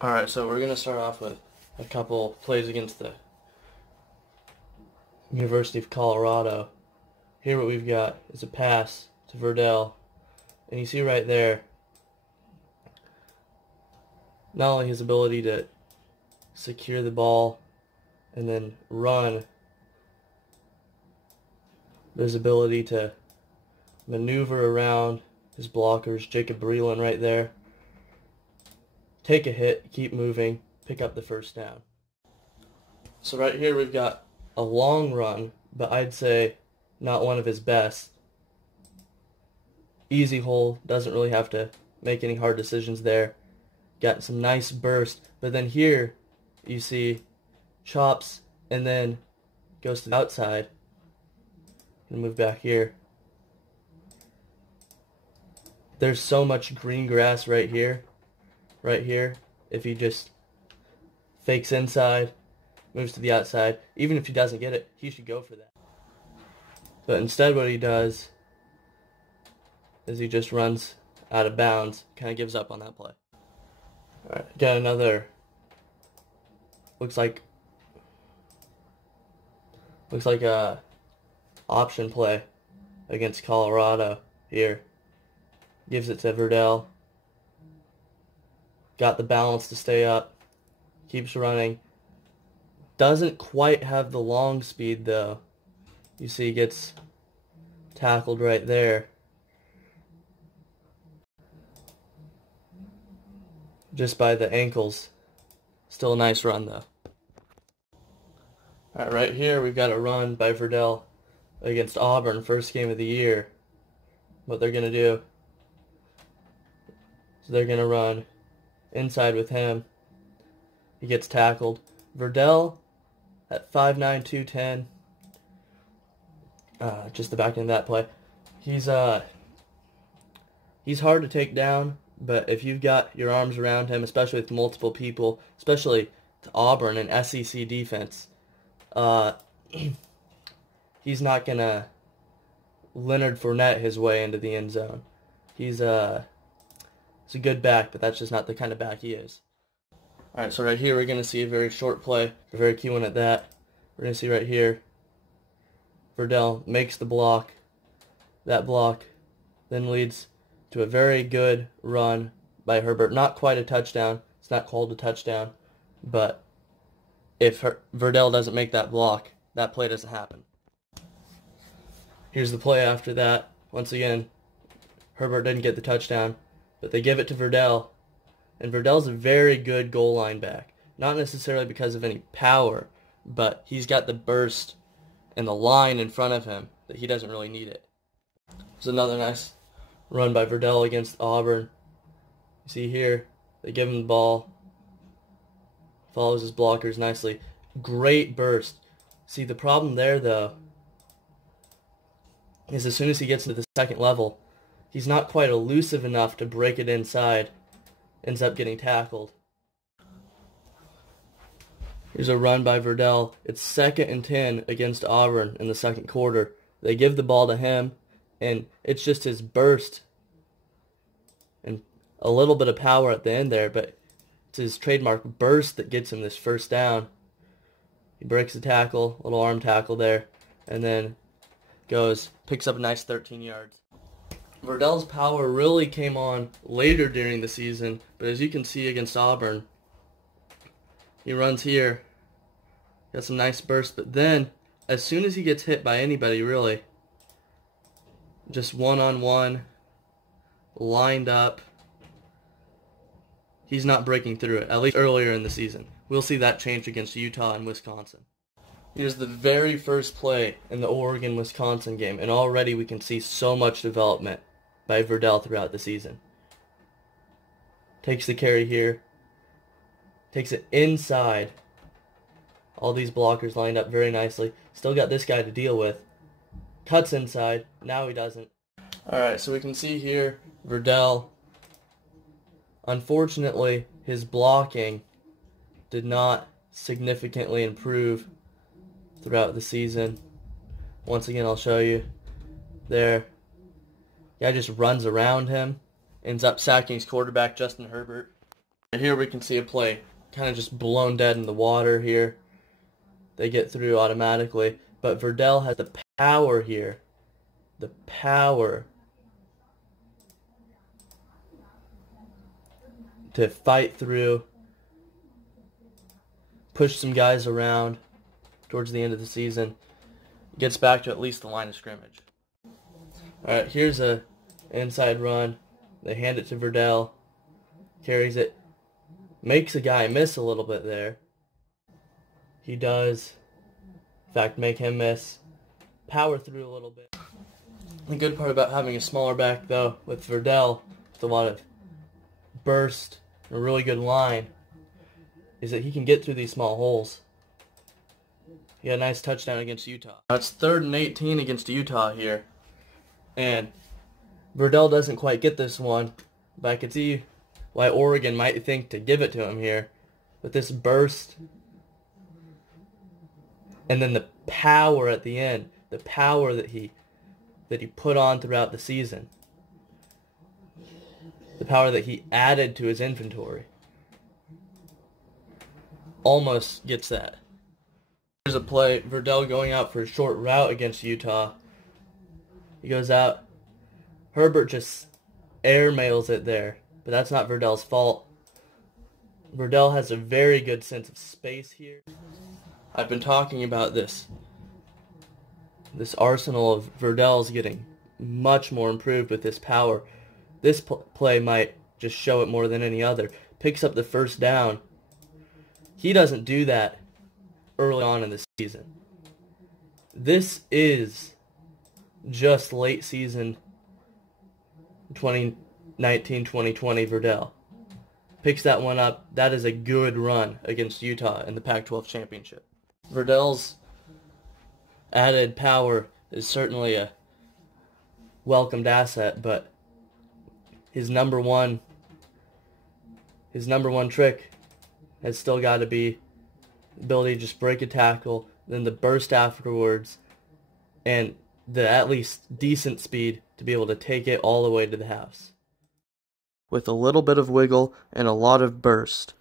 Alright, so we're going to start off with a couple plays against the University of Colorado. Here what we've got is a pass to Verdell. And you see right there, not only his ability to secure the ball and then run, but his ability to maneuver around his blockers. Jacob Breland right there. Take a hit, keep moving, pick up the first down. So right here we've got a long run, but I'd say not one of his best. Easy hole, doesn't really have to make any hard decisions there. Got some nice burst, but then here you see chops and then goes to the outside. And move back here. There's so much green grass right here. If he just fakes inside, moves to the outside, even if he doesn't get it, he should go for that. But instead what he does is he just runs out of bounds, kind of gives up on that play. Alright, got another, looks like a option play against Colorado here. Gives it to Verdell. Got the balance to stay up. Keeps running. Doesn't quite have the long speed though. You see he gets tackled right there. Just by the ankles. Still a nice run though. Alright, right here we've got a run by Verdell against Auburn, first game of the year. What they're going to do. So they're going to run inside with him. He gets tackled. Verdell at 5'9", 210. Just the back end of that play. He's hard to take down, but if you've got your arms around him, especially with multiple people, especially to Auburn and SEC defense, he's not going to Leonard Fournette his way into the end zone. He's a good back, but that's just not the kind of back he is. Alright, so right here we're going to see a very short play, a very key one at that. We're going to see right here, Verdell makes the block. That block then leads to a very good run by Herbert. Not quite a touchdown. It's not called a touchdown, but if Verdell doesn't make that block, that play doesn't happen. Here's the play after that. Once again, Herbert didn't get the touchdown, but they give it to Verdell, and Verdell's a very good goal line back. Not necessarily because of any power, but he's got the burst and the line in front of him that he doesn't really need it. There's another nice run by Verdell against Auburn. You see here, they give him the ball, follows his blockers nicely. Great burst. See, the problem there, though, is as soon as he gets into the second level, he's not quite elusive enough to break it inside. Ends up getting tackled. Here's a run by Verdell. It's 2nd and 10 against Auburn in the second quarter. They give the ball to him, and it's just his burst and a little bit of power at the end there, but it's his trademark burst that gets him this first down. He breaks the tackle, little arm tackle there, and then picks up a nice 13 yards. Verdell's power really came on later during the season, but as you can see against Auburn, he runs here, got some nice bursts, but then as soon as he gets hit by anybody, really, just one-on-one, lined up, he's not breaking through it, at least earlier in the season. We'll see that change against Utah and Wisconsin. Here's the very first play in the Oregon-Wisconsin game, and already we can see so much development by Verdell throughout the season. Takes the carry here. Takes it inside. All these blockers lined up very nicely. Still got this guy to deal with. Cuts inside. Now he doesn't. Alright, so we can see here, Verdell. Unfortunately, his blocking did not significantly improve throughout the season. Once again, I'll show you. There. Guy just runs around him. Ends up sacking his quarterback, Justin Herbert. Here we can see a play kind of just blown dead in the water here. They get through automatically, but Verdell has the power here. The power to fight through, push some guys around towards the end of the season, gets back to at least the line of scrimmage. Alright, here's a inside run. They hand it to Verdell, carries it, makes a guy miss a little bit there. He does, in fact, make him miss. Power through a little bit. The good part about having a smaller back, though, with Verdell, with a lot of burst and a really good line, is that he can get through these small holes. He had a nice touchdown against Utah. Now it's 3rd and 18 against Utah here. And Verdell doesn't quite get this one, but I could see why Oregon might think to give it to him here. With this burst, and then the power at the end, the power that he put on throughout the season, the power that he added to his inventory, almost gets that. Here's a play, Verdell going out for a short route against Utah. He goes out, Herbert just airmails it there, but that's not Verdell's fault. Verdell has a very good sense of space here. I've been talking about this arsenal of Verdell's getting much more improved with this power. This play might just show it more than any other. Picks up the first down. He doesn't do that early on in the season. This is just late season 2019-2020 Verdell. Picks that one up. That is a good run against Utah in the Pac-12 championship. Verdell's added power is certainly a welcomed asset, but his number one trick has still got to be the ability to just break a tackle, then the burst afterwards, and the at least decent speed to be able to take it all the way to the house. With a little bit of wiggle and a lot of burst,